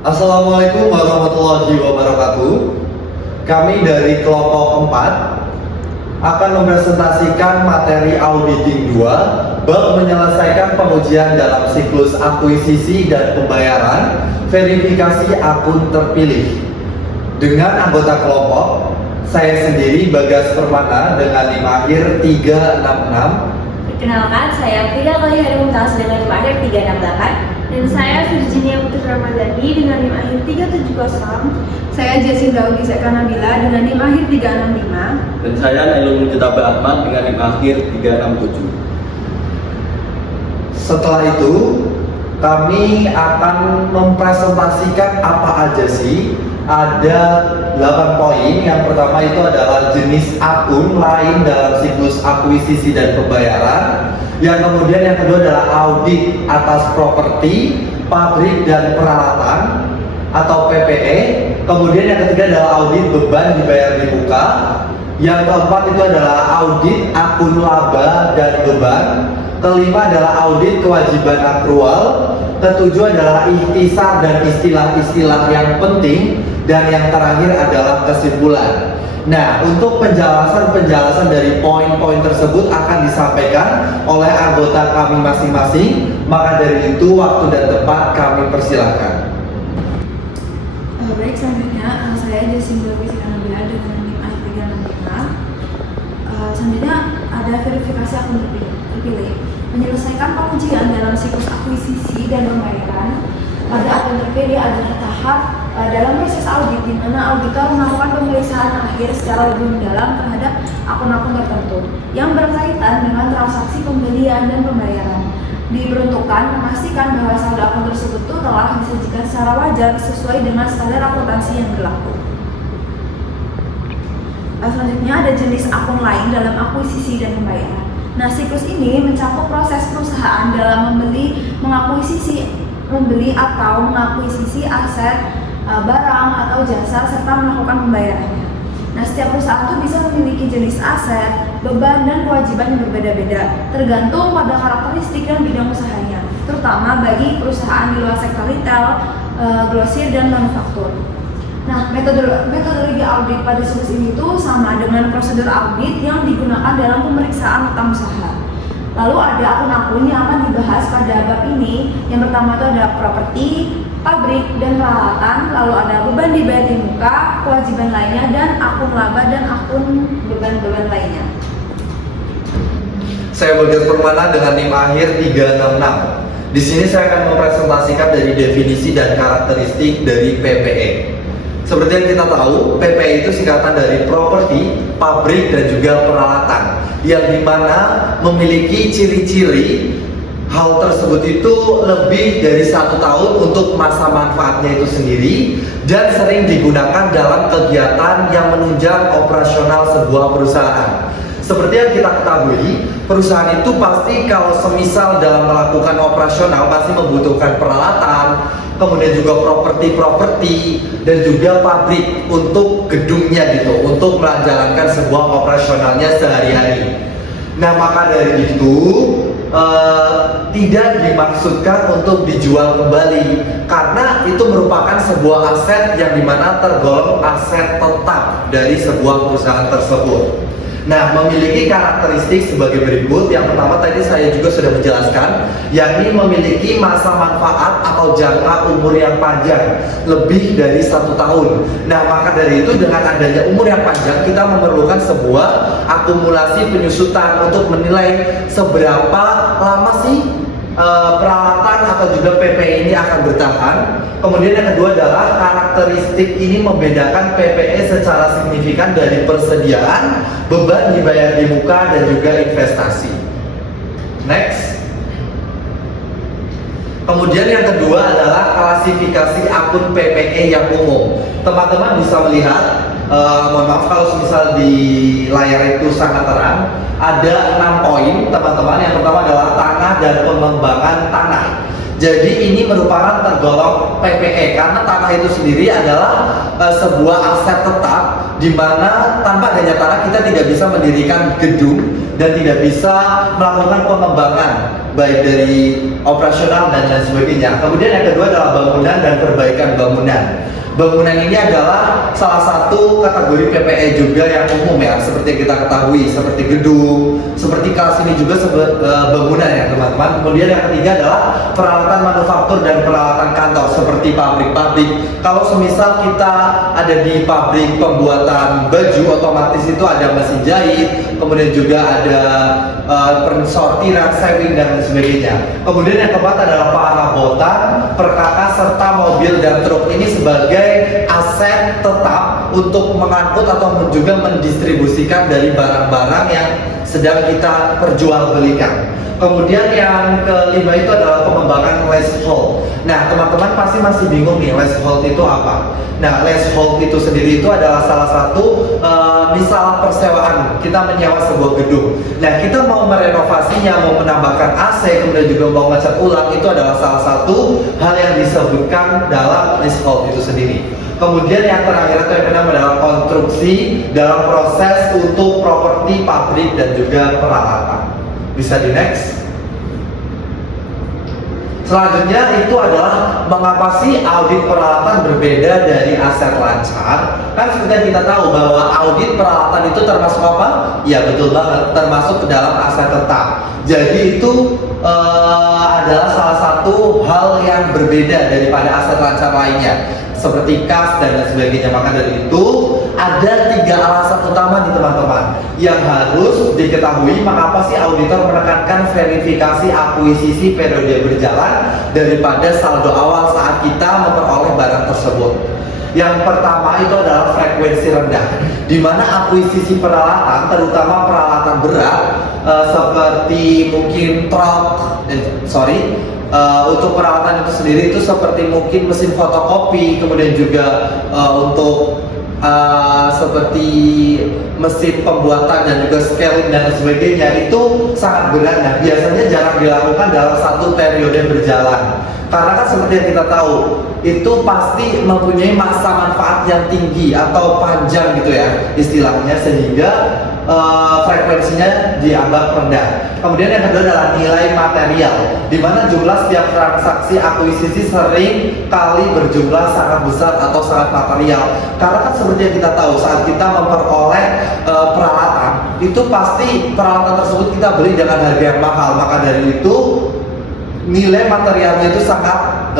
Assalamualaikum warahmatullahi wabarakatuh. Kami dari kelompok 4 akan mempresentasikan materi auditing 2 bab menyelesaikan pengujian dalam siklus akuisisi dan pembayaran verifikasi akun terpilih. Dengan anggota kelompok, saya sendiri Bagas Permana dengan NIM akhir 366. Perkenalkan, saya Frida Kalihari Mumtaz dengan NIM akhir 368. Dan saya Virginia Putri Ramadhani dengan NIM akhir 370. Saya Jessie Daudi Seka Nabila dengan NIM akhir 365. Dan saya Nailul Mujtaba Ahmad dengan NIM akhir 367. Setelah itu, kami akan mempresentasikan apa aja sih. Ada 8 poin. Yang pertama itu adalah jenis akun lain dalam siklus akuisisi dan pembayaran. Yang kemudian yang kedua adalah audit atas properti, pabrik dan peralatan atau PPE. Kemudian yang ketiga adalah audit beban dibayar di muka. Yang keempat itu adalah audit akun laba dan beban. Kelima adalah audit kewajiban akrual. Ketujuh adalah ikhtisar dan istilah-istilah yang penting. Dan yang terakhir adalah kesimpulan. Nah, untuk penjelasan dari poin-poin tersebut akan disampaikan oleh anggota kami masing-masing. Maka dari itu, waktu dan tempat kami persilahkan. Baik, selanjutnya saya Jessie Daudi Seka Nabila dengan NIM akhir 365. Selanjutnya ada verifikasi akun terpilih. Menyelesaikan pengujian dalam siklus akuisisi dan pembayaran pada akun terpilih adalah tahap dalam proses audit di mana auditor melakukan pemeriksaan akhir secara lebih mendalam terhadap akun-akun tertentu yang berkaitan dengan transaksi pembelian dan pembayaran. Diperuntukkan memastikan bahwa saldo akun tersebut telah disajikan secara wajar sesuai dengan standar akuntansi yang berlaku. Selanjutnya ada jenis akun lain dalam akuisisi dan pembayaran. Nah, siklus ini mencakup proses perusahaan dalam membeli atau mengakuisisi aset, barang atau jasa serta melakukan pembayarannya. Nah, setiap perusahaan itu bisa memiliki jenis aset, beban dan kewajiban yang berbeda-beda tergantung pada karakteristik dan bidang usahanya, terutama bagi perusahaan di luar sektor retail, grosir dan manufaktur. Nah, metodologi audit pada siklus ini itu sama dengan prosedur audit yang digunakan dalam pemeriksaan utang usaha. Lalu ada akun-akun yang akan dibahas pada bab ini. Yang pertama itu ada properti, pabrik dan peralatan, lalu ada beban dibayar di muka, kewajiban lainnya, dan akun laba dan akun beban-beban lainnya. Saya Bagas Permana dengan NIM akhir 366. Di sini saya akan mempresentasikan dari definisi dan karakteristik dari PPE. Seperti yang kita tahu, PPE itu singkatan dari properti, pabrik dan juga peralatan, yang dimana memiliki ciri-ciri hal tersebut itu lebih dari 1 tahun untuk masa manfaatnya itu sendiri dan sering digunakan dalam kegiatan yang menunjang operasional sebuah perusahaan. Seperti yang kita ketahui, perusahaan itu pasti kalau semisal dalam melakukan operasional pasti membutuhkan peralatan, kemudian juga properti dan juga pabrik untuk gedungnya gitu, untuk menjalankan sebuah operasionalnya sehari-hari. Nah, maka dari itu tidak dimaksudkan untuk dijual kembali karena itu merupakan sebuah aset yang dimana tergolong aset tetap dari sebuah perusahaan tersebut. Nah, memiliki karakteristik sebagai berikut. Yang pertama tadi saya juga sudah menjelaskan, yakni memiliki masa manfaat atau jangka umur yang panjang, lebih dari 1 tahun. Nah, maka dari itu dengan adanya umur yang panjang, kita memerlukan sebuah akumulasi penyusutan untuk menilai seberapa lama sih peralatan atau juga PPE ini akan bertahan. Kemudian yang kedua adalah karakteristik ini membedakan PPE secara signifikan dari persediaan, beban dibayar di muka dan juga investasi. Next. Kemudian yang kedua adalah klasifikasi akun PPE yang umum. Teman-teman bisa melihat, mohon maaf kalau misal di layar itu sangat terang, ada 6 poin teman-teman. Yang pertama adalah tanah dan pengembangan tanah. Jadi ini merupakan tergolong PPE karena tanah itu sendiri adalah sebuah aset tetap di mana tanpa adanya tanah kita tidak bisa mendirikan gedung dan tidak bisa melakukan pengembangan baik dari operasional dan lain sebagainya. Kemudian yang kedua adalah bangunan dan perbaikan bangunan. Bangunan ini adalah salah satu kategori PPE juga yang umum ya, seperti yang kita ketahui, seperti gedung, seperti kelas ini juga bangunan ya teman-teman. Kemudian yang ketiga adalah peralatan manufaktur dan peralatan kantor, seperti pabrik-pabrik. Kalau semisal kita ada di pabrik pembuatan baju, otomatis itu ada mesin jahit, kemudian juga ada pensortiran, sewing dan sebagainya. Kemudian yang keempat adalah perabotan, perkakas serta mobil dan truk. Ini sebagai aset tetap untuk mengangkut atau juga mendistribusikan dari barang-barang yang sedang kita perjualbelikan. Kemudian yang kelima itu adalah pengembangan leasehold. Nah, teman-teman pasti masih bingung nih, leasehold itu apa? Nah, leasehold itu sendiri itu adalah salah satu misal persewaan, kita menyewa sebuah gedung. Nah, kita mau merenovasinya, mau menambahkan AC, kemudian juga mau ngecat ulang, itu adalah salah satu hal yang disebutkan dalam leasehold itu sendiri. Kemudian yang terakhir itu yang keenam adalah konstruksi dalam proses untuk properti, pabrik dan juga peralatan. Bisa di next. Selanjutnya itu adalah mengapa sih audit peralatan berbeda dari aset lancar? Kan seperti yang kita tahu bahwa audit peralatan itu termasuk apa? Ya betul banget, termasuk ke dalam aset tetap. Jadi itu adalah salah satu hal yang berbeda daripada aset lancar lainnya, seperti kas dan lain sebagainya. Maka dari itu ada 3 alasan utama nih teman-teman yang harus diketahui mengapa sih auditor menekankan verifikasi akuisisi periode berjalan daripada saldo awal saat kita memperoleh barang tersebut. Yang pertama itu adalah frekuensi rendah, di mana akuisisi peralatan, terutama peralatan berat seperti mungkin untuk peralatan itu sendiri itu seperti mungkin mesin fotokopi, kemudian juga untuk seperti mesin pembuatan dan juga scaling dan sebagainya itu sangat berat. Nah, biasanya jarang dilakukan dalam satu periode berjalan. Karena kan seperti yang kita tahu, itu pasti mempunyai masa manfaat yang tinggi atau panjang gitu ya istilahnya, sehingga frekuensinya dianggap rendah. Kemudian yang kedua adalah nilai material, di mana jumlah setiap transaksi akuisisi sering kali berjumlah sangat besar atau sangat material. Karena kan seperti yang kita tahu, saat kita memperoleh peralatan, itu pasti peralatan tersebut kita beli dengan harga yang mahal. Maka dari itu nilai materialnya itu sangat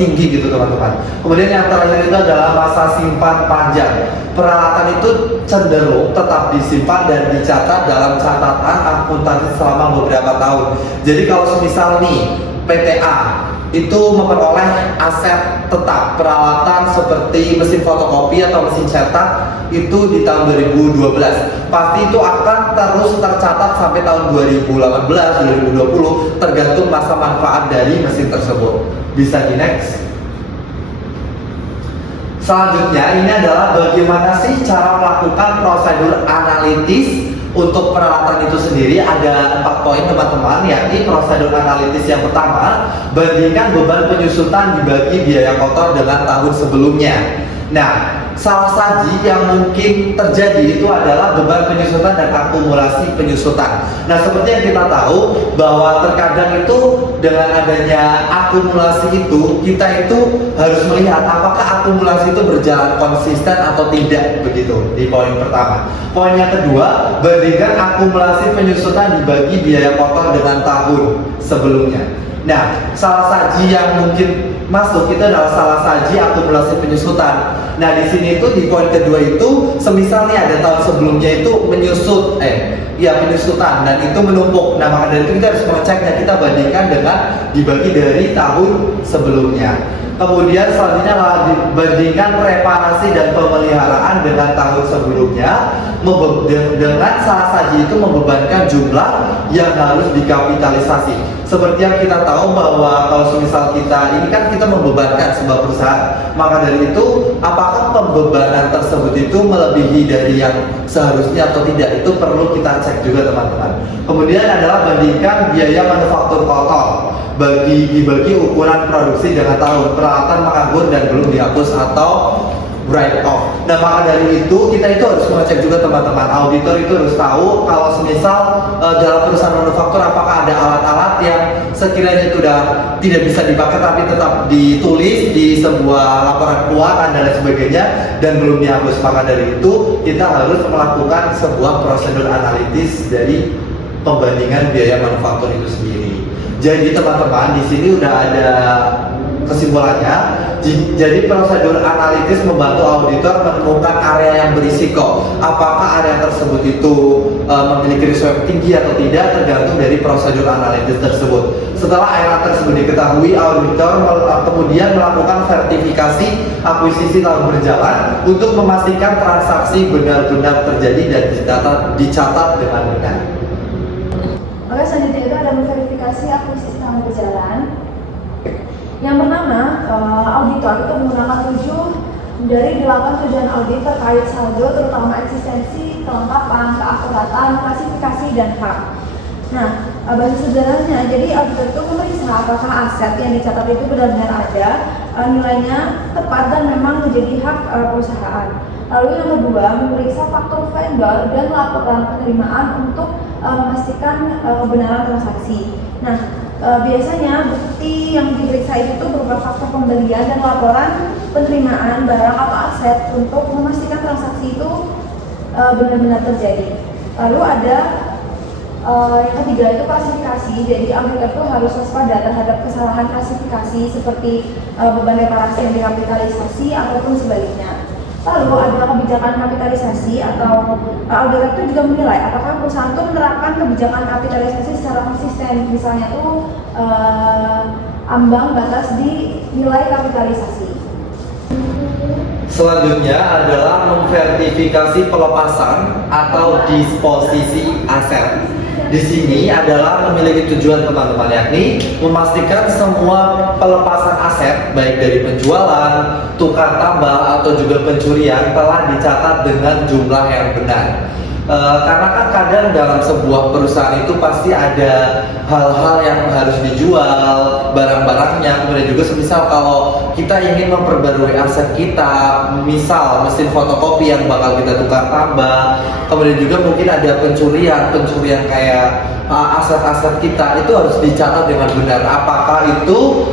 tinggi gitu teman-teman. Kemudian yang terakhir itu adalah masa simpan panjang. Peralatan itu cenderung tetap disimpan dan dicatat dalam catatan akuntansi selama beberapa tahun. Jadi kalau semisal nih PTA itu memperoleh aset tetap peralatan seperti mesin fotokopi atau mesin cetak itu di tahun 2012, pasti itu akan terus tercatat sampai tahun 2018, 2020 tergantung masa manfaat dari mesin tersebut. Bisa di next. Selanjutnya ini adalah bagaimana sih cara melakukan prosedur analitis untuk peralatan itu sendiri. Ada 4 poin teman-teman, yakni prosedur analitis yang pertama, bandingkan beban penyusutan dibagi biaya kotor dengan tahun sebelumnya. Nah, salah saji yang mungkin terjadi itu adalah beban penyusutan dan akumulasi penyusutan. Nah, seperti yang kita tahu bahwa terkadang itu dengan adanya akumulasi itu, kita itu harus melihat apakah akumulasi itu berjalan konsisten atau tidak, begitu di poin pertama. Poin yang kedua, bandingkan akumulasi penyusutan dibagi biaya kotor dengan tahun sebelumnya. Nah, salah saji yang mungkin masuk itu adalah salah saji akumulasi penyusutan. Nah, di sini itu di poin kedua itu, semisal nih ada tahun sebelumnya itu penyusutan dan itu menumpuk. Nah, maka dari itu kita harus mengeceknya, kita bandingkan dengan dibagi dari tahun sebelumnya. Kemudian selanjutnya adalah dibandingkan reparasi dan pemeliharaan dengan tahun sebelumnya. Dengan salah saji itu membebankan jumlah yang harus dikapitalisasi. Seperti yang kita tahu bahwa kalau semisal kita ini kan kita membebankan sebuah perusahaan, maka dari itu apakah pembebanan tersebut itu melebihi dari yang seharusnya atau tidak, itu perlu kita cek juga teman-teman. Kemudian adalah bandingkan biaya manufaktur kotor dibagi ukuran produksi dengan tahun, peralatan menganggur dan belum dihapus atau write off. Nah, maka dari itu kita itu harus mengecek juga teman-teman. Auditor itu harus tahu kalau semisal dalam perusahaan manufaktur apakah ada alat-alat yang sekiranya itu sudah tidak bisa dipakai tapi tetap ditulis di sebuah laporan keuangan dan lain sebagainya dan belum dihapus. Maka dari itu kita harus melakukan sebuah prosedur analitis dari pembandingan biaya manufaktur itu sendiri. Jadi teman-teman, di sini udah ada kesimpulannya. Jadi prosedur analitis membantu auditor menemukan area yang berisiko. Apakah area tersebut itu memiliki risiko yang tinggi atau tidak tergantung dari prosedur analitis tersebut. Setelah area tersebut diketahui, auditor kemudian melakukan sertifikasi akuisisi tahun berjalan untuk memastikan transaksi benar-benar terjadi dan dicatat dengan benar. Oke, selanjutnya itu ada memverifikasi akuisisi tahun berjalan. Yang pertama, auditor itu menggunakan 7 dari 8 tujuan audit terkait saldo, terutama eksistensi, kelengkapan, keakuratan, klasifikasi, dan hak. Nah, bahasa sederhananya, jadi auditor itu memeriksa apakah aset yang dicatat itu benar-benar ada, nilainya tepat dan memang menjadi hak perusahaan. Lalu yang kedua, memeriksa faktur vendor dan laporan penerimaan untuk memastikan kebenaran transaksi. Nah, biasanya bukti yang diperiksa itu berupa faktur pembelian dan laporan penerimaan barang atau aset untuk memastikan transaksi itu benar-benar terjadi. Lalu ada yang ketiga itu klasifikasi. Jadi auditor itu harus waspada terhadap kesalahan klasifikasi seperti beban reparasi yang dikapitalisasi ataupun sebaliknya. Lalu ada kebijakan kapitalisasi atau auditor itu juga menilai apakah perusahaan itu menerapkan kebijakan kapitalisasi secara konsisten. Misalnya tuh ambang batas di nilai kapitalisasi. Selanjutnya adalah memverifikasi pelepasan atau disposisi aset. Di sini adalah memiliki tujuan teman-teman, yakni memastikan semua pelepasan aset baik dari penjualan, tukar tambah atau juga pencurian telah dicatat dengan jumlah yang benar. Karena kan kadang dalam sebuah perusahaan itu pasti ada hal-hal yang harus dijual, barang-barangnya, kemudian juga semisal kalau kita ingin memperbarui aset kita, misal mesin fotokopi yang bakal kita tukar tambah, kemudian juga mungkin ada pencurian kayak aset-aset kita itu harus dicatat dengan benar. Apakah itu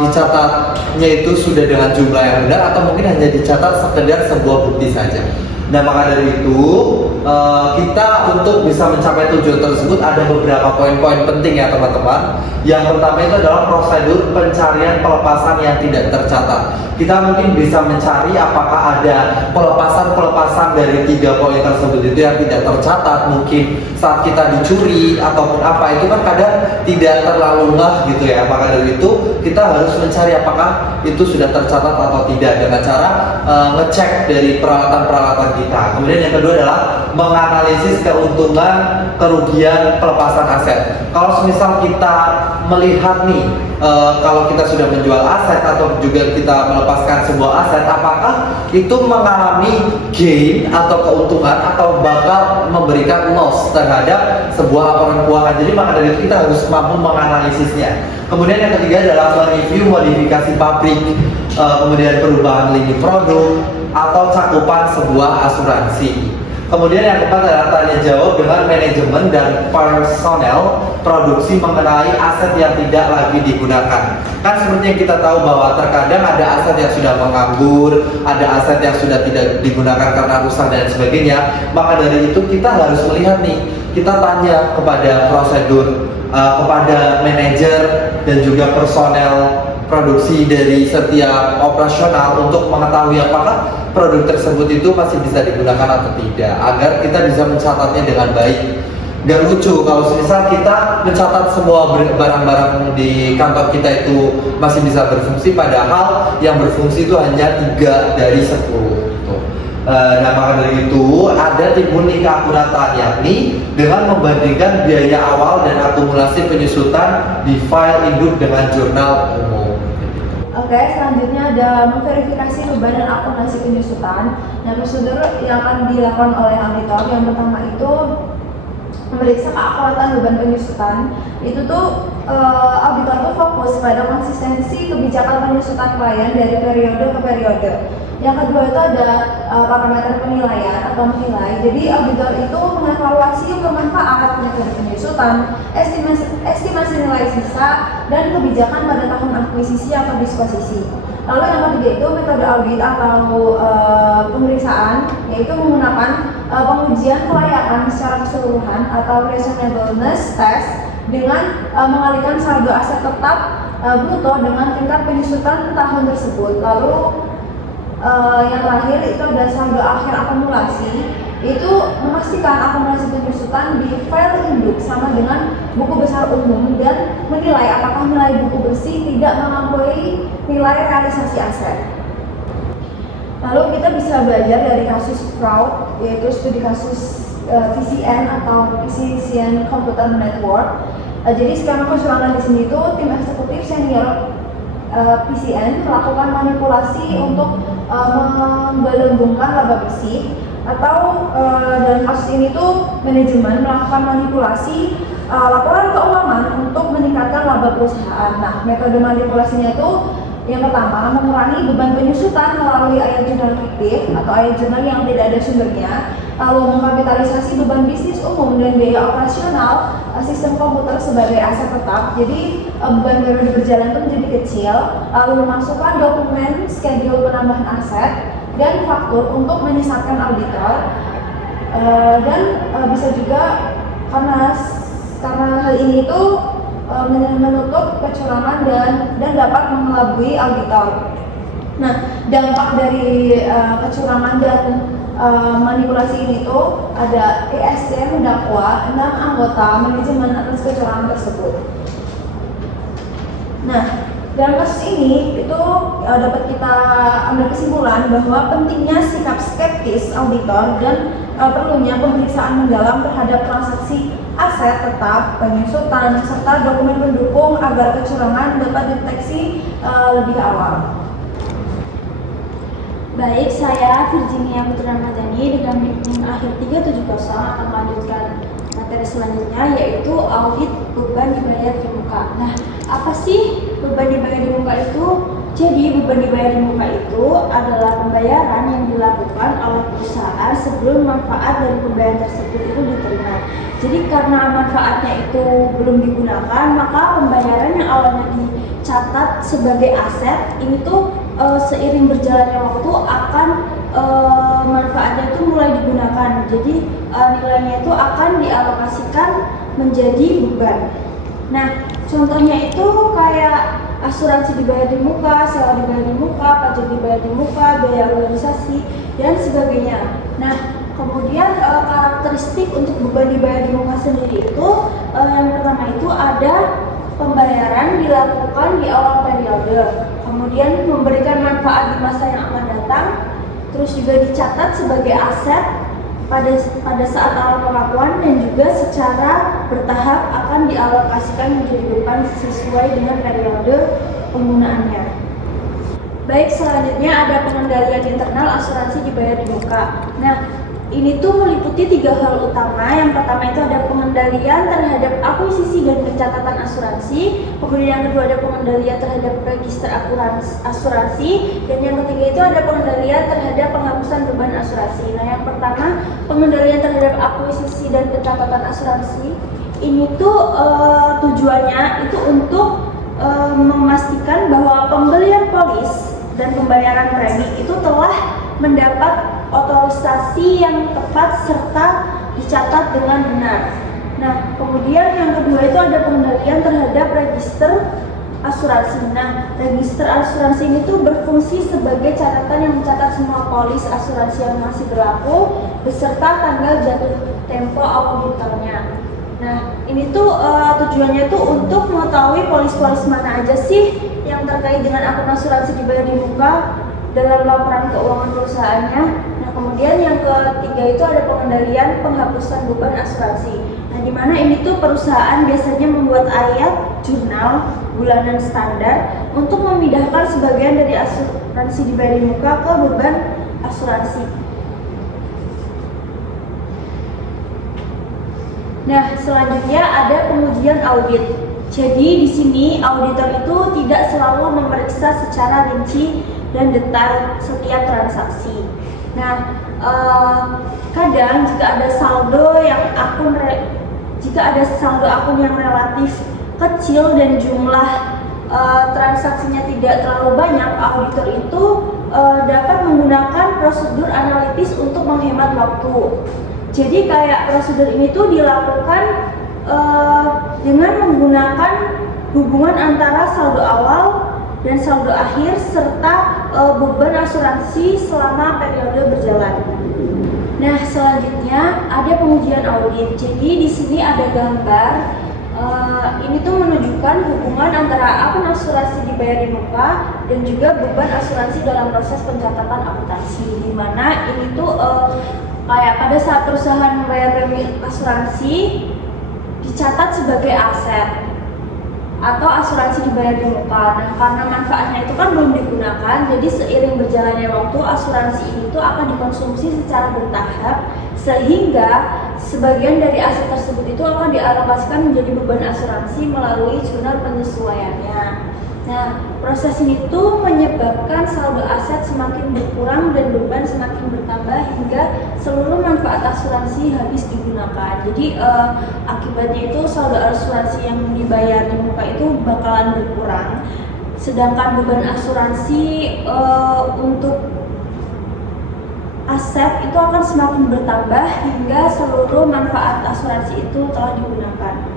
dicatatnya itu sudah dengan jumlah yang benar atau mungkin hanya dicatat sekedar sebuah bukti saja. Nah, maka dari itu kita untuk bisa mencapai tujuan tersebut ada beberapa poin-poin penting ya teman-teman. Yang pertama itu adalah prosedur pencarian pelepasan yang tidak tercatat. Kita mungkin bisa mencari apakah ada pelepasan dari 3 poin tersebut itu yang tidak tercatat. Mungkin saat kita dicuri ataupun apa, itu kan kadang tidak terlalu ngeh gitu ya. Maka dari itu kita harus mencari apakah itu sudah tercatat atau tidak dengan cara ngecek dari peralatan-peralatan kita. Kemudian yang kedua adalah menganalisis keuntungan kerugian pelepasan aset. Kalau misal kita melihat nih kalau kita sudah menjual aset atau juga kita melepaskan sebuah aset, apakah itu mengalami gain atau keuntungan atau bakal memberikan loss terhadap sebuah laporan keuangan. Jadi maka dari itu kita harus mampu menganalisisnya. Kemudian yang ketiga adalah mereview modifikasi pabrik, kemudian perubahan lini produk atau cakupan sebuah asuransi. Kemudian yang keempat adalah tanya jawab dengan manajemen dan personel produksi mengenai aset yang tidak lagi digunakan. Kan seperti yang kita tahu bahwa terkadang ada aset yang sudah menganggur, ada aset yang sudah tidak digunakan karena rusak dan sebagainya. Maka dari itu kita harus melihat nih, kita tanya kepada prosedur, kepada manajer dan juga personel produksi dari setiap operasional untuk mengetahui apakah produk tersebut itu masih bisa digunakan atau tidak, agar kita bisa mencatatnya dengan baik. Gak lucu kalau misal kita mencatat semua barang-barang di kantor kita itu masih bisa berfungsi, padahal yang berfungsi itu hanya 3 dari 10. Nah, maka dari itu ada timbul keakuratan, yakni dengan membandingkan biaya awal dan akumulasi penyusutan di file induk dengan jurnal umum. Oke, selanjutnya ada memverifikasi beban dan akuntansi penyusutan. Nah, prosedur yang akan dilakukan oleh auditor yang pertama itu memeriksa keakuratan beban penyusutan, itu tuh auditor tuh fokus pada konsistensi kebijakan penyusutan klien dari periode ke periode. Yang kedua itu ada parameter penilaian atau menilai. Jadi auditor itu mengevaluasi bermanfaat metode penyusutan, estimasi nilai sisa, dan kebijakan pada tahun akuisisi atau disposisi. Lalu yang ketiga itu metode audit atau pemeriksaan, yaitu menggunakan pengujian kelayakan secara keseluruhan atau reasonableness test dengan mengalihkan saldo aset tetap bruto dengan tingkat penyusutan tahun tersebut. Lalu yang terakhir itu ada saldo akhir akumulasi, itu memastikan akumulasi penyusutan di file induk sama dengan buku besar umum dan menilai apakah nilai buku bersih tidak melampaui nilai realisasi aset. Lalu kita bisa belajar dari kasus fraud, yaitu studi kasus PCN atau Precision Computer Network. Jadi skema kecurangan di sini itu tim eksekutif senior PCN melakukan manipulasi untuk menggelembungkan laba bersih, atau dalam kasus ini tuh manajemen melakukan manipulasi laporan keuangan untuk meningkatkan laba perusahaan. Nah, metode manipulasinya itu yang pertama, mengurangi beban penyusutan melalui ayat jurnal fiktif atau ayat jurnal yang tidak ada sumbernya, lalu mengkapitalisasi beban bisnis umum dan biaya operasional sistem komputer sebagai aset tetap. Jadi beban periode berjalan itu menjadi kecil, lalu memasukkan dokumen schedule penambahan aset dan faktur untuk menyesatkan auditor, dan bisa juga karena hal ini itu menutup kecurangan dan dapat mengelabui auditor. Nah, dampak dari kecurangan dan manipulasi ini tuh ada ESC mendakwa 6 anggota manajemen atas kecurangan tersebut. Nah, dalam kasus ini itu dapat kita ambil kesimpulan bahwa pentingnya sikap skeptis auditor dan perlunya pemeriksaan mendalam terhadap transaksi aset tetap, penyusutan, serta dokumen pendukung agar kecurangan dapat dideteksi lebih awal. Baik, saya Virginia Putri Ramadhani dengan NIM akhir 370 akan melanjutkan materi selanjutnya, yaitu audit beban dibayar di muka. Nah, apa sih beban dibayar di muka itu? Jadi beban dibayar di muka itu adalah pembayaran yang dilakukan oleh perusahaan sebelum manfaat dari pembayaran tersebut itu diterima. Jadi karena manfaatnya itu belum digunakan, maka pembayaran yang awalnya dicatat sebagai aset ini tuh seiring berjalannya waktu akan manfaatnya itu mulai digunakan. Jadi nilainya itu akan dialokasikan menjadi beban. Nah, contohnya itu kayak asuransi dibayar di muka, sewa dibayar di muka, pajak dibayar di muka, biaya organisasi, dan sebagainya. Nah, kemudian karakteristik untuk beban dibayar di muka sendiri itu yang pertama itu ada pembayaran dilakukan di awal periode, kemudian memberikan manfaat di masa yang akan datang, terus juga dicatat sebagai aset pada saat awal pengakuan, dan juga secara bertahap akan dialokasikan menjadi beban sesuai dengan periode penggunaannya. Baik, selanjutnya ada pengendalian internal asuransi dibayar di muka. Nah, ini tuh meliputi 3 hal utama. Yang pertama itu ada pengendalian terhadap akuisisi dan pencatatan asuransi. Kemudian yang kedua ada pengendalian terhadap register asuransi. Dan yang ketiga itu ada pengendalian terhadap penghapusan beban asuransi. Nah, yang pertama pengendalian terhadap akuisisi dan pencatatan asuransi. Ini tuh tujuannya itu untuk memastikan bahwa pembelian polis dan pembayaran premi itu telah mendapat otorisasi yang tepat serta dicatat dengan benar. Nah, kemudian yang kedua itu ada pengendalian terhadap register asuransi. Nah, register asuransi ini tuh berfungsi sebagai catatan yang mencatat semua polis asuransi yang masih berlaku beserta tanggal jatuh tempo auditornya. Nah, ini tuh tujuannya tuh untuk mengetahui polis-polis mana aja sih yang terkait dengan akun asuransi dibayar di muka dalam laporan keuangan perusahaannya. Nah, kemudian yang ketiga itu ada pengendalian penghapusan beban asuransi. Nah, di mana ini tuh perusahaan biasanya membuat ayat jurnal bulanan standar untuk memindahkan sebagian dari asuransi dibayar di muka ke beban asuransi. Nah, selanjutnya ada pengujian audit. Jadi di sini auditor itu tidak selalu memeriksa secara rinci dan detail setiap transaksi. Nah, kadang jika ada saldo akun yang relatif kecil dan jumlah transaksinya tidak terlalu banyak, auditor itu dapat menggunakan prosedur analitis untuk menghemat waktu. Jadi kayak prosedur ini tuh dilakukan dengan menggunakan hubungan antara saldo awal dan saldo akhir serta beban asuransi selama periode berjalan. Nah, selanjutnya ada pengujian audit. Jadi di sini ada gambar. Ini tuh menunjukkan hubungan antara akun asuransi dibayar di muka dan juga beban asuransi dalam proses pencatatan akuntansi. Di mana ini tuh kayak pada saat perusahaan membayar premi asuransi dicatat sebagai aset atau asuransi dibayar di muka. Nah, karena manfaatnya itu kan belum digunakan, jadi seiring berjalannya waktu asuransi ini tuh akan dikonsumsi secara bertahap sehingga sebagian dari aset tersebut itu akan dialokasikan menjadi beban asuransi melalui jurnal penyesuaiannya. Nah, proses ini tuh menyebabkan saldo aset semakin berkurang dan beban semakin bertambah hingga seluruh manfaat asuransi habis digunakan. Jadi akibatnya itu saldo asuransi yang dibayar di muka itu bakalan berkurang, sedangkan beban asuransi untuk aset itu akan semakin bertambah hingga seluruh manfaat asuransi itu telah digunakan.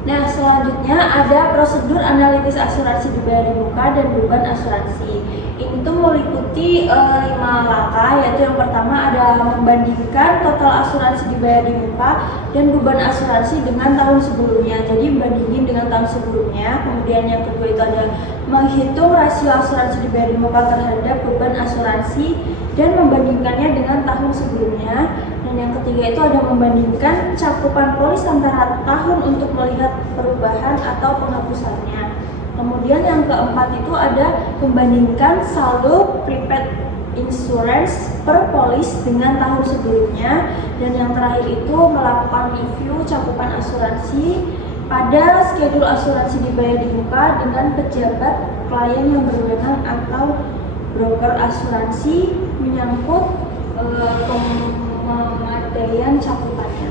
Nah, selanjutnya ada prosedur analitis asuransi dibayar di muka dan beban asuransi. Ini tuh meliputi 5 langkah, yaitu yang pertama ada membandingkan total asuransi dibayar di muka dan beban asuransi dengan tahun sebelumnya. Jadi bandingin dengan tahun sebelumnya. Kemudian yang kedua itu ada menghitung rasio asuransi dibayar di muka terhadap beban asuransi dan membandingkannya dengan tahun sebelumnya. Dan yang ketiga itu ada membandingkan cakupan polis antara tahun untuk melihat perubahan atau penghapusannya. Kemudian yang keempat itu ada membandingkan saldo prepaid insurance per polis dengan tahun sebelumnya. Dan yang terakhir itu melakukan review cakupan asuransi pada schedule asuransi dibayar di muka dengan pejabat klien yang berwenang atau broker asuransi menyangkut pemadaian cakupannya.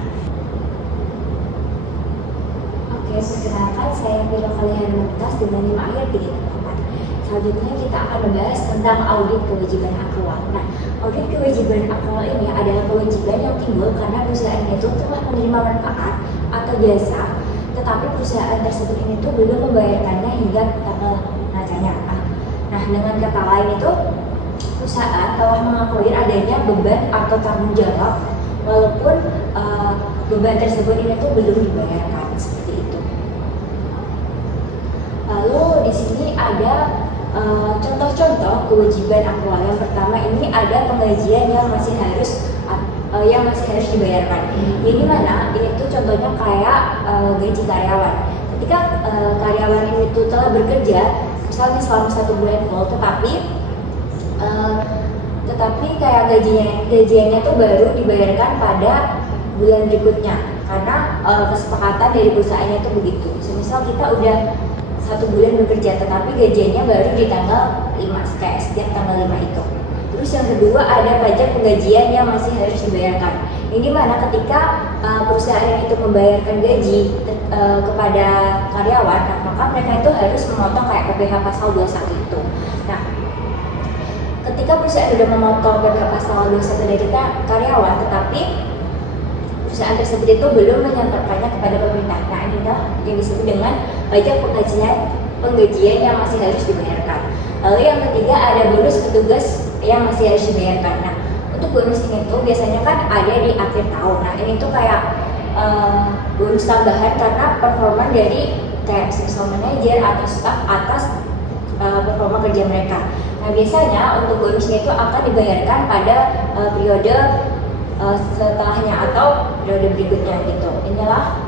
Oke, perkenalkan saya Viro Kalian Mumtaz dengan 5 akhir 3 Selanjutnya kita akan membahas tentang audit kewajiban aktual. Nah, audit kewajiban aktual ini adalah kewajiban yang timbul karena perusahaan itu telah menerima manfaat atau jasa, tetapi perusahaan tersebut ini tuh belum membayarkannya hingga tanggal lunasnya. Nah, dengan kata lain itu perusahaan telah mengakui adanya beban atau tanggung jawab walaupun beban tersebut ini tuh belum dibayarkan, seperti itu. Lalu di sini ada contoh-contoh kewajiban aktual. Yang pertama ini ada penggajian yang masih harus dibayarkan. Ini mana? Ini tuh contohnya kayak gaji karyawan. Ketika karyawan ini tuh telah bekerja misalnya selama 1 bulan full, tetapi kayak gajiannya tuh baru dibayarkan pada bulan berikutnya karena kesepakatan dari perusahaannya itu begitu. Misal kita udah 1 bulan bekerja tetapi gajiannya baru di tanggal 5, kayak setiap tanggal 5 itu. Terus yang kedua ada pajak penggajian yang masih harus dibayarkan. Ini mana ketika perusahaan itu membayarkan gaji kepada karyawan, maka mereka itu harus memotong kayak PPh pasal 21 itu. Nah, ketika perusahaan sudah memotong PPh pasal 21 dari karyawan, tetapi perusahaan tersebut itu belum menyampaikannya kepada pemerintah. Nah, inilah yang disebut dengan pajak penggajian yang masih harus dibayarkan. Lalu yang ketiga ada bonus petugas yang masih harus dibayarkan. Nah, untuk bonus ini tuh biasanya kan ada di akhir tahun. Nah, ini tuh kayak bonus tambahan karena performa dari kayak misal manajer atau staff atas performa kerja mereka. Nah, biasanya untuk bonusnya itu akan dibayarkan pada periode setelahnya atau periode berikutnya gitu. Inilah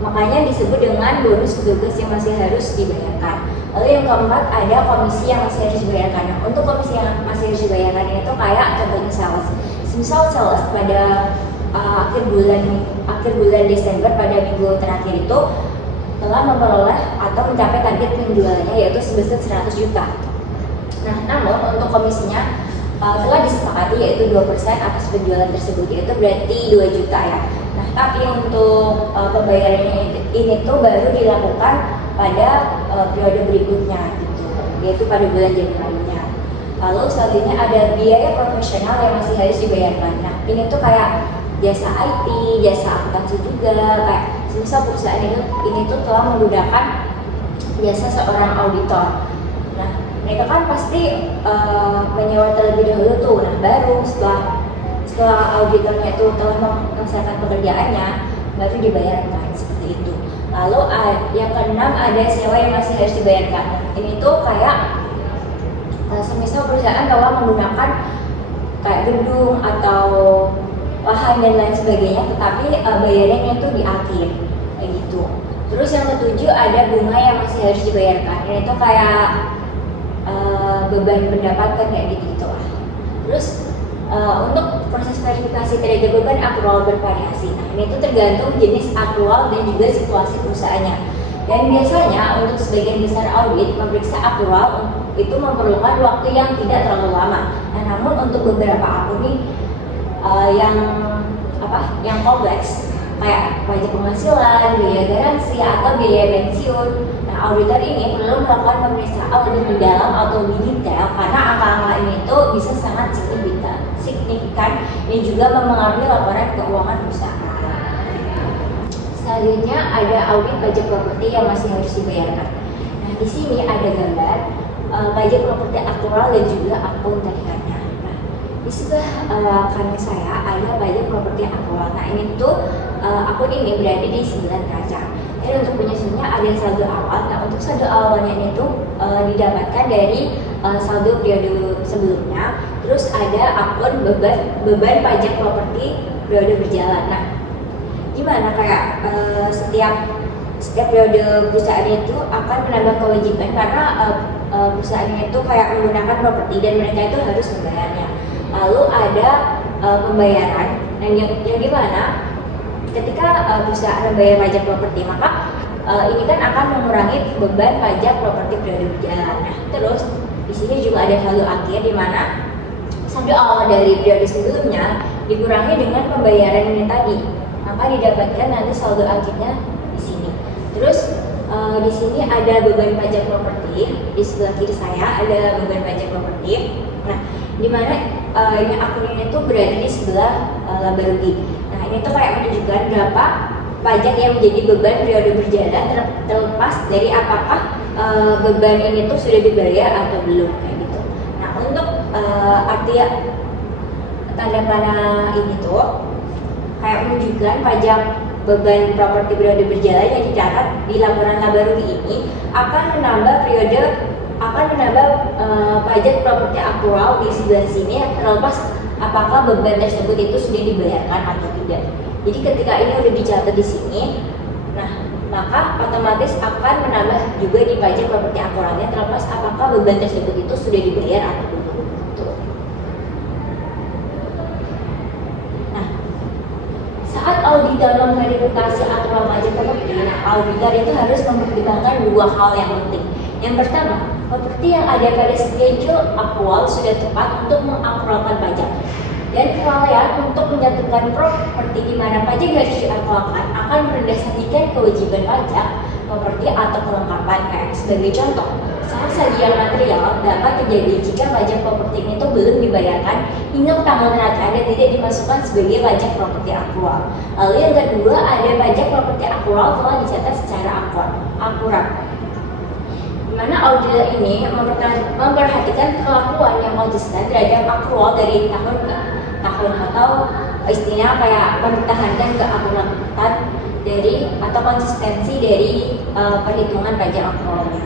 makanya disebut dengan bonus petugas yang masih harus dibayarkan. Lalu yang keempat ada komisi yang masih harus dibayarkan. Nah, untuk komisi yang masih harus dibayarkan ini tuh kayak contohnya sales. Misal sales pada akhir bulan Desember pada minggu terakhir itu telah memperoleh atau mencapai target penjualannya yaitu sebesar 100 juta. Nah, namun untuk komisinya telah disepakati yaitu 2% atas penjualan tersebut, yaitu berarti 2 juta ya. Nah, tapi untuk pembayarannya ini tuh baru dilakukan pada periode berikutnya gitu, yaitu pada bulan Januari-nya. Lalu selanjutnya ada biaya profesional yang masih harus dibayarkan. Nah, ini tuh kayak jasa IT, jasa akuntansi juga, kayak misal perusahaan ini tuh telah menggunakan jasa seorang auditor. Nah, mereka kan pasti menyewa terlebih dahulu tuh. Nah, baru setelah auditornya itu telah menyelesaikan pekerjaannya, baru dibayarkan seperti itu. Lalu yang keenam ada sewa yang masih harus dibayarkan. Ini tuh kayak semisal perusahaan telah menggunakan kayak gedung atau lahan dan lain sebagainya, tetapi bayarannya itu di akhir kayak gitu. Terus yang ketujuh ada bunga yang masih harus dibayarkan. Ini tuh kayak beban pendapatan kayak gitu lah. Terus untuk proses verifikasi terhadap beban akrual bervariasi. Nah, ini tuh tergantung jenis akrual dan juga situasi perusahaannya. Dan biasanya untuk sebagian besar audit memeriksa akrual itu memerlukan waktu yang tidak terlalu lama. Nah, namun untuk beberapa akun nih yang kompleks kayak pajak penghasilan, biaya garansi atau biaya pensiun. Nah, auditor ini perlu melakukan pemeriksaan lebih mendalam atau lebih detail karena angka-angka ini itu bisa sangat signifikan dan juga mempengaruhi laporan keuangan perusahaan. Selanjutnya ada audit pajak properti yang masih harus dibayarkan. Nah, di sini ada gambar pajak properti aktual dan juga akun tarikannya. Nah, di sebelah kanan saya ada pajak properti aktual. Nah, ini tuh akun ini berada di 9 kaca. Dan untuk penyusunnya ada saldo awal. Nah, untuk saldo awalnya ini tuh didapatkan dari saldo periode sebelumnya. Terus ada akun beban pajak properti periode berjalan. Nah, gimana kayak setiap periode perusahaan itu akan menambah kewajiban karena perusahaan itu kayak menggunakan properti dan mereka itu harus membayarnya. Lalu ada pembayaran yang dimana ketika perusahaan membayar pajak properti maka ini kan akan mengurangi beban pajak properti periode berjalan. Nah, terus di sini juga ada saldo akhir di mana saldo awal dari periode sebelumnya dikurangi dengan pembayaran ini tadi, maka didapatkan nanti saldo akhirnya di sini. Terus di sini ada beban pajak properti, di sebelah kiri saya ada beban pajak properti. Nah, di mana ini akun ini tuh berada di sebelah laba rugi. Nah, ini tuh kayak menunjukkan berapa pajak yang menjadi beban periode berjalan terlepas dari apakah beban ini tuh sudah dibayar atau belum kayak gitu. Nah, untuk arti tanda panah ini tuh kayak menunjukkan pajak beban properti periode berjalan yang dicatat di laporan laba rugi ini akan menambah pajak properti aktual di sebelah sini terlepas apakah beban tersebut itu sudah dibayarkan atau tidak. Jadi ketika ini udah dicatat di sini, nah maka otomatis akan menambah juga di pajak properti aktualnya terlepas apakah beban tersebut itu sudah dibayar atau belum. Saat auditor memverifikasi aturan pajak properti, nah auditor itu harus mempertimbangkan dua hal yang penting. Yang pertama, properti yang ada pada schedule aktual sudah tepat untuk mengaktualkan pajak. Dan kelalaian untuk menjatuhkan properti di mana pajak harus diaktualkan akan merendahkan kewajiban pajak properti atau kelengkapan. Kayak sebagai contoh, saat sajian material dapat terjadi jika pajak properti itu belum dibayarkan hingga tanggal neraca dan tidak dimasukkan sebagai pajak properti aktual. Lalu yang kedua ada pajak properti aktual telah dicatat secara akurat. Di mana auditor ini memperhatikan kelakuan yang konsisten terhadap aktual dari tahun ke tahun atau istilahnya kayak mempertahankan keakuratan dari atau konsistensi dari perhitungan pajak aktualnya.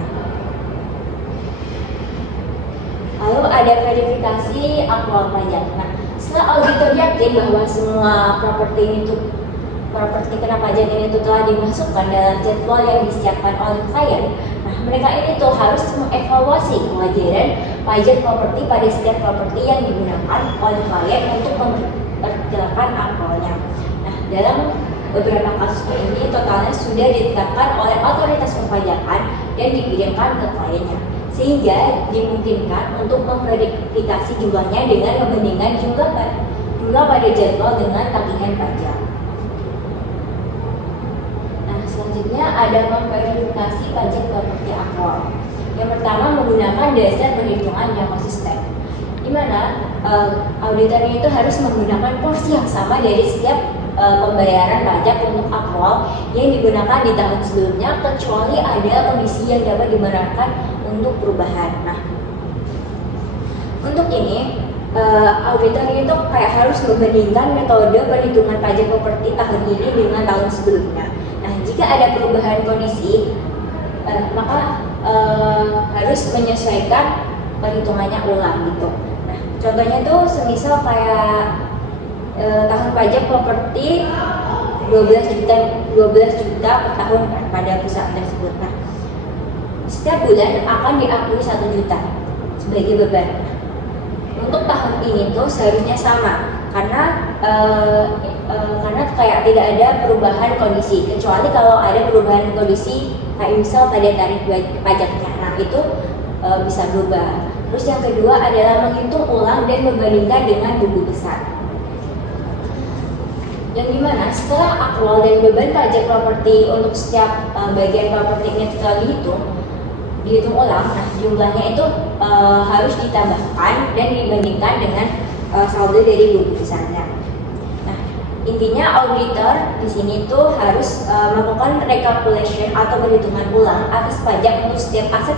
Lalu ada verifikasi aktual pajak. Nah, setelah auditor yakin bahwa semua properti kena pajak ini telah dimasukkan dalam jadwal yang disiapkan oleh klien, nah mereka ini harus mengevaluasi kewajaran pajak properti pada setiap properti yang digunakan oleh klien untuk memperkirakan aktualnya. dalam beberapa kasus ini totalnya sudah ditetapkan oleh otoritas perpajakan dan dikirimkan ke kliennya, sehingga dimungkinkan untuk memverifikasi jumlahnya dengan membandingkan jumlah pada jadwal dengan tagihan pajak. Nah, selanjutnya ada memverifikasi pajak properti aktual. Yang pertama, menggunakan dasar perhitungan yang konsisten, di mana auditor itu harus menggunakan porsi yang sama dari setiap pembayaran pajak untuk aktual yang digunakan di tahun sebelumnya, kecuali ada kondisi yang dapat dibenarkan untuk perubahan. Nah, untuk ini auditor itu kayak harus membandingkan metode perhitungan pajak properti tahun ini dengan tahun sebelumnya. Nah, jika ada perubahan kondisi, maka harus menyesuaikan perhitungannya ulang gitu. Nah, contohnya tuh semisal kayak tahun pajak properti 12 juta per tahun pada perusahaan tersebut. Nah, setiap bulan akan diakui 1 juta sebagai beban. Untuk tahun ini tuh seharusnya sama, karena kayak tidak ada perubahan kondisi, kecuali kalau ada perubahan kondisi kayak misal pada tarif pajaknya. Nah, itu bisa berubah. Terus yang kedua adalah menghitung ulang dan membandingkan dengan buku besar, yang dimana setelah akrual dan beban pajak properti untuk setiap bagian propertinya kita dihitung ulang. Nah, jumlahnya itu harus ditambahkan dan dibandingkan dengan saldo dari buku besarnya. Nah, intinya auditor di sini tuh harus melakukan recalculation atau perhitungan ulang atas pajak untuk setiap aset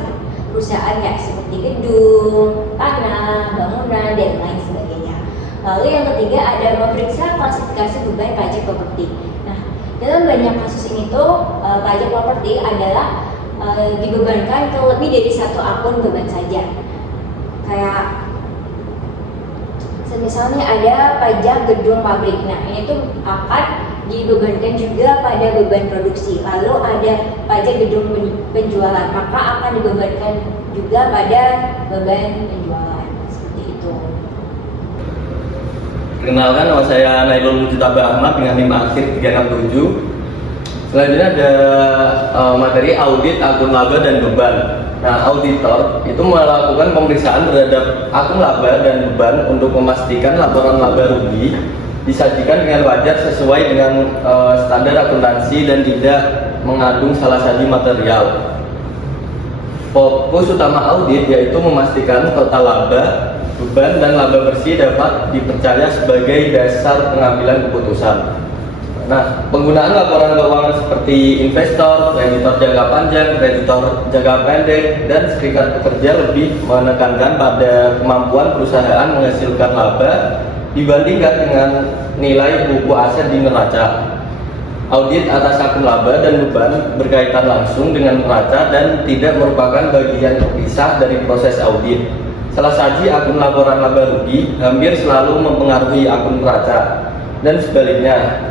perusahaan ya, seperti gedung, tanah, bangunan, dan lain sebagainya. Lalu yang ketiga ada memeriksa klasifikasi beban pajak properti. Nah, dalam banyak kasus ini tuh pajak properti adalah dibebankan ke lebih dari satu akun beban saja. Kayak misalnya ada pajak gedung pabrik. Nah, ini tuh akan dibebankan juga pada beban produksi. Lalu ada pajak gedung penjualan, maka akan dibebankan juga pada beban penjualan. Seperti itu. Perkenalkan, nama saya Nailul Mujtaba Ahmad dengan NIM akhir 367. Selanjutnya ada materi audit akun laba dan beban. Nah, auditor itu melakukan pemeriksaan terhadap akun laba dan beban untuk memastikan laporan laba rugi disajikan dengan wajar sesuai dengan standar akuntansi dan tidak mengandung salah satu material. Fokus utama audit yaitu memastikan total laba, beban, dan laba bersih dapat dipercaya sebagai dasar pengambilan keputusan. Nah, penggunaan laporan keuangan seperti investor, kreditor jangka panjang, kreditor jangka pendek, dan serikat pekerja lebih menekankan pada kemampuan perusahaan menghasilkan laba dibandingkan dengan nilai buku aset di neraca. Audit atas akun laba dan beban berkaitan langsung dengan neraca dan tidak merupakan bagian terpisah dari proses audit. Salah satu akun laporan laba rugi hampir selalu mempengaruhi akun neraca dan sebaliknya.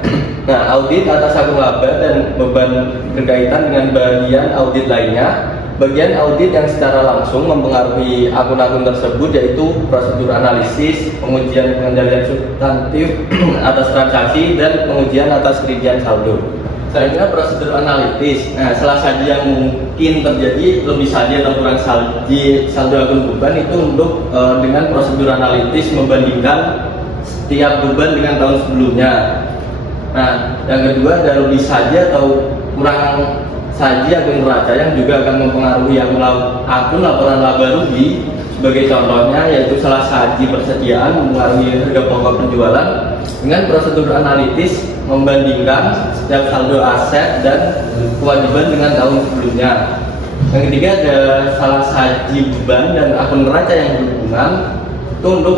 Nah, audit atas akun laba dan beban berkaitan dengan bagian audit lainnya. Bagian audit yang secara langsung mempengaruhi akun-akun tersebut yaitu prosedur analisis, pengujian pengendalian substantif atas transaksi, dan pengujian atas rincian saldo. Selanjutnya prosedur analitis. Nah, salah satu yang mungkin terjadi lebih saja atau kurang saldo akun beban itu untuk dengan prosedur analitis membandingkan setiap beban dengan tahun sebelumnya. Nah, yang kedua ada lebih saja atau kurang saja akun neraca yang juga akan mempengaruhi akun laporan laba rugi. Sebagai contohnya yaitu salah satu persediaan mempengaruhi harga pokok penjualan dengan prosedur analitis membandingkan setiap saldo aset dan kewajiban dengan tahun sebelumnya. Yang ketiga ada salah satu beban dan akun neraca yang berhubungan itu untuk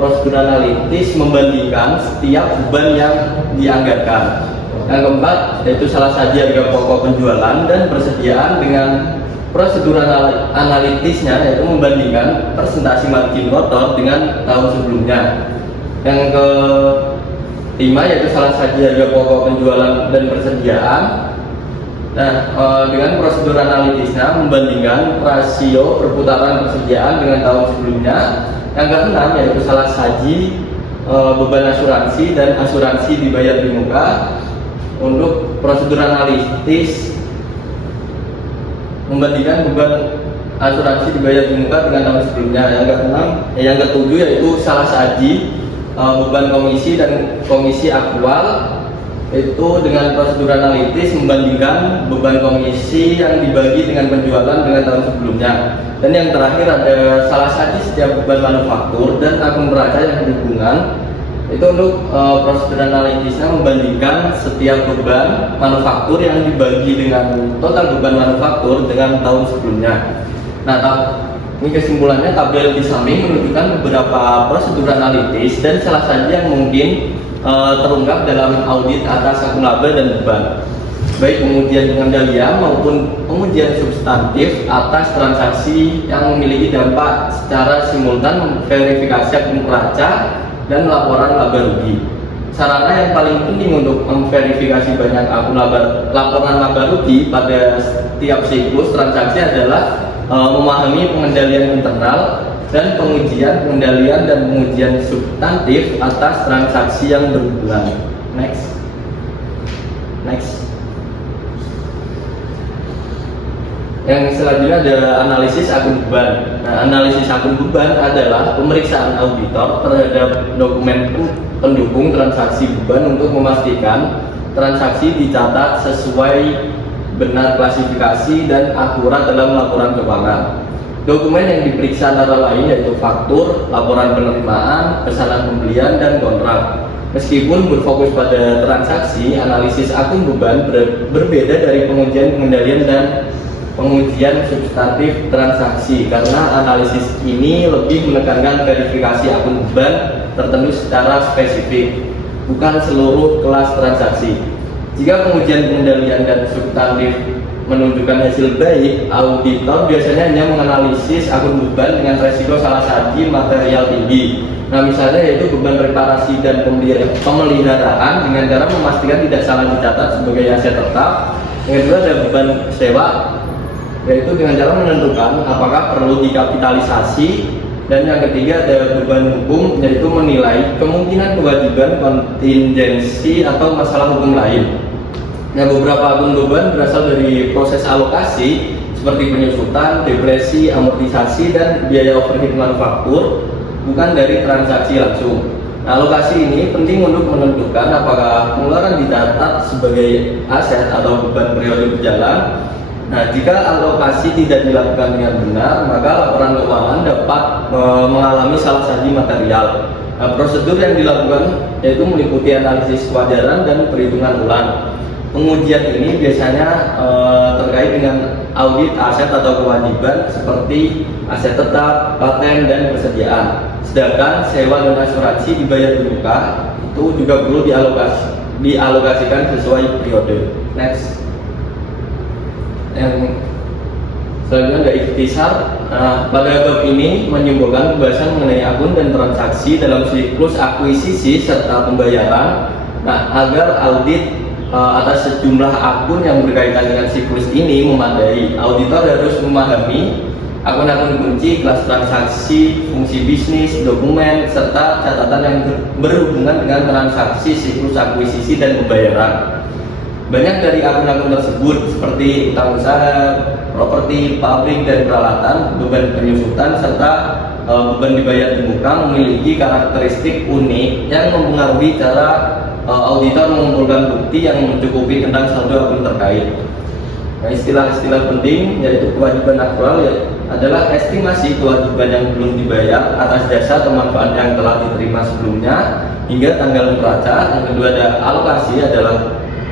prosedur analitis membandingkan setiap beban yang dianggarkan. Yang keempat yaitu salah satu harga pokok penjualan dan persediaan dengan prosedur analitisnya yaitu membandingkan persentase margin kotor dengan tahun sebelumnya. Yang kelima yaitu salah satu harga pokok penjualan dan persediaan. Nah, dengan prosedur analitisnya membandingkan rasio perputaran persediaan dengan tahun sebelumnya. Yang keenam yaitu salah saji beban asuransi dan asuransi dibayar di muka. Untuk prosedur analitis membandingkan beban asuransi dibayar di muka dengan tahun sebelumnya. Yang ketujuh yaitu salah saji beban komisi dan komisi aktual, itu dengan prosedur analitis membandingkan beban komisi yang dibagi dengan penjualan dengan tahun sebelumnya. Dan yang terakhir ada salah saji setiap beban manufaktur dan akun neraca yang berhubungan. Itu untuk prosedur analitisnya membandingkan setiap beban manufaktur yang dibagi dengan total beban manufaktur dengan tahun sebelumnya. Nah, ini kesimpulannya, tabel di samping menunjukkan beberapa prosedur analitis dan salah saji yang mungkin terungkap dalam audit atas akun laba dan beban, baik pengujian pengendalian maupun pengujian substantif atas transaksi yang memiliki dampak secara simultan verifikasi akun neraca dan laporan laba rugi. Sarana yang paling penting untuk memverifikasi banyak akun laporan laba rugi pada setiap siklus transaksi adalah memahami pengendalian internal dan pengujian pengendalian dan pengujian substantif atas transaksi yang berhubungan. Next. Yang selanjutnya ada analisis akun beban. Nah, analisis akun beban adalah pemeriksaan auditor terhadap dokumen pendukung transaksi beban untuk memastikan transaksi dicatat sesuai benar klasifikasi dan akurat dalam laporan keuangan. Dokumen yang diperiksa antara lain yaitu faktur, laporan penerimaan, pesanan pembelian, dan kontrak. Meskipun berfokus pada transaksi, analisis akun beban berbeda dari pengujian pengendalian dan pengujian substantif transaksi, karena analisis ini lebih menekankan verifikasi akun beban tertentu secara spesifik, bukan seluruh kelas transaksi. Jika pengujian pengendalian dan substantif menunjukkan hasil baik, auditor biasanya hanya menganalisis akun beban dengan resiko salah saji material tinggi. Nah, misalnya yaitu beban reparasi dan pemeliharaan dengan cara memastikan tidak salah dicatat sebagai aset tetap. Yang kedua ada beban sewa, yaitu dengan cara menentukan apakah perlu dikapitalisasi. Dan yang ketiga ada beban hukum, yaitu menilai kemungkinan kewajiban kontingensi atau masalah hukum lain. Nah, beberapa akun beban berasal dari proses alokasi seperti penyusutan, depresi, amortisasi, dan biaya overhead manufaktur, bukan dari transaksi langsung. Nah, alokasi ini penting untuk menentukan apakah pengeluaran dicatat sebagai aset atau beban periode berjalan. Nah, jika alokasi tidak dilakukan dengan benar, maka laporan keuangan dapat mengalami salah saji material. Nah, prosedur yang dilakukan yaitu meliputi analisis kewajaran dan perhitungan ulang. Pengujian ini biasanya terkait dengan audit aset atau kewajiban seperti aset tetap, paten, dan persediaan. Sedangkan sewa dan asuransi dibayar di muka itu juga perlu dialokasikan sesuai periode. Next. Yang selanjutnya ada ikhtisar. Pada bab ini menyumbangkan pembahasan mengenai akun dan transaksi dalam siklus akuisisi serta pembayaran. Nah, agar audit atas sejumlah akun yang berkaitan dengan siklus ini memadai, auditor harus memahami akun-akun kunci, kelas transaksi, fungsi bisnis, dokumen, serta catatan yang berhubungan dengan transaksi siklus akuisisi dan pembayaran. Banyak dari akun-akun tersebut seperti utang usaha, properti, pabrik, dan peralatan, beban penyusutan, serta beban dibayar di muka memiliki karakteristik unik yang mempengaruhi cara auditor mengumpulkan bukti yang mencukupi tentang saldo akun terkait. Nah, istilah-istilah penting yaitu kewajiban aktual adalah estimasi kewajiban yang belum dibayar atas jasa atau manfaat yang telah diterima sebelumnya hingga tanggal neraca. Yang kedua ada alokasi, adalah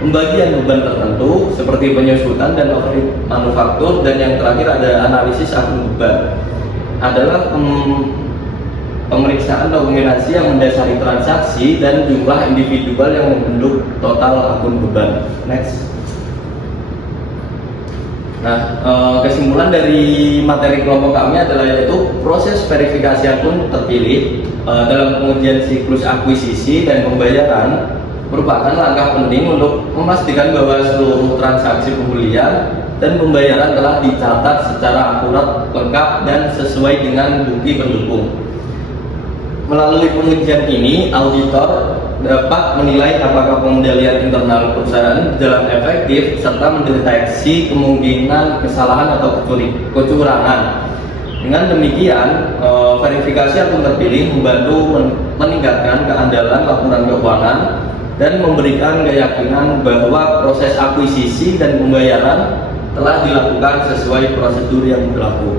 pembagian beban tertentu seperti penyusutan dan overhead manufaktur. Dan yang terakhir ada analisis akun beban, adalah pemeriksaan dokumentasi yang mendasari transaksi dan jumlah individual yang membentuk total akun beban. Next. Nah, kesimpulan dari materi kelompok kami adalah yaitu proses verifikasi akun terpilih dalam pengujian siklus akuisisi dan pembayaran merupakan langkah penting untuk memastikan bahwa seluruh transaksi pembelian dan pembayaran telah dicatat secara akurat, lengkap, dan sesuai dengan bukti pendukung. Melalui penelitian ini, auditor dapat menilai apakah pengendalian internal perusahaan berjalan efektif serta mendeteksi kemungkinan kesalahan atau kecurangan. Dengan demikian, verifikasi akun terpilih membantu meningkatkan keandalan laporan keuangan dan memberikan keyakinan bahwa proses akuisisi dan pembayaran telah dilakukan sesuai prosedur yang berlaku.